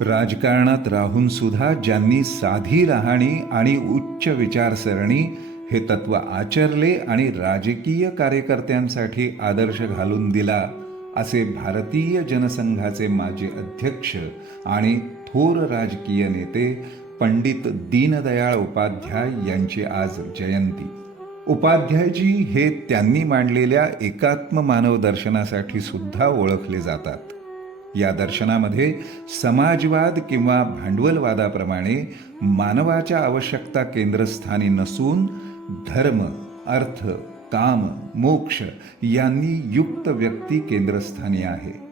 राजकारणात राहून सुद्धा ज्यांनी साधी राहणी आणि उच्च विचारसरणी हे तत्व आचरले आणि राजकीय कार्यकर्त्यांसाठी आदर्श घालून दिला असे भारतीय जनसंघाचे माजी अध्यक्ष आणि थोर राजकीय नेते पंडित दीनदयाळ उपाध्याय यांची आज जयंती. उपाध्यायजी हे त्यांनी मांडलेल्या एकात्म मानव दर्शनासाठी सुद्धा ओळखले जातात. या दर्शनामध्ये समाजवाद किंवा भांडवलवादाप्रमाणे मानवाच्या आवश्यकता केंद्रस्थानी नसून धर्म अर्थ काम मोक्ष यांनी युक्त व्यक्ती केंद्रस्थानी आहे.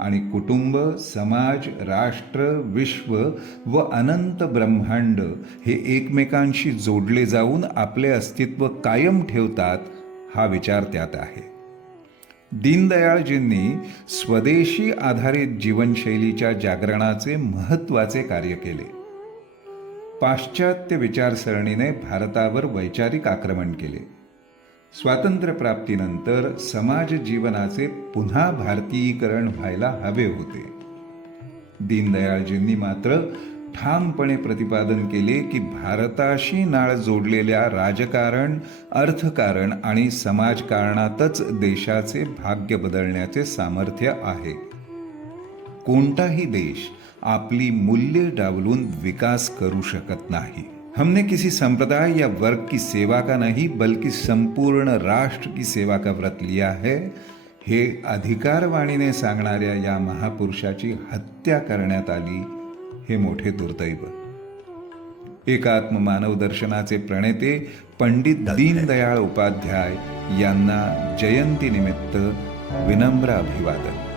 आणि कुटुंब समाज राष्ट्र विश्व व अनंत ब्रह्मांड हे एकमेकांशी जोडले जाऊन आपले अस्तित्व कायम ठेवतात हा विचार त्यात आहे. दीनदयाळजींनी स्वदेशी आधारित जीवनशैलीच्या जागरणाचे महत्त्वाचे कार्य केले. पाश्चात्य विचारसरणीने भारतावर वैचारिक आक्रमण केले. स्वातंत्र्यप्राप्तीनंतर समाज जीवनाचे पुन्हा भारतीयीकरण व्हायला हवे होते. दीनदयाळजींनी मात्र ठामपणे प्रतिपादन केले की भारताशी नाळ जोडलेल्या राजकारण अर्थकारण आणि समाजकारणातच देशाचे भाग्य बदलण्याचे सामर्थ्य आहे. कोणताही देश आपली मूल्य डावलून विकास करू शकत नाही. हमने किसी संप्रदाय या वर्ग की सेवा का नहीं बल्कि संपूर्ण राष्ट्र की सेवा का व्रत लिया है. हे अधिकारवाणीने सांगणाऱ्या या महापुरुषाची हत्या करण्यात आली. हे मोठे दुर्दैव. एकात्म मानव दर्शनाचे प्रणेते पंडित दीनदयाळ उपाध्याय यांना जयंतीनिमित्त विनम्र अभिवादन.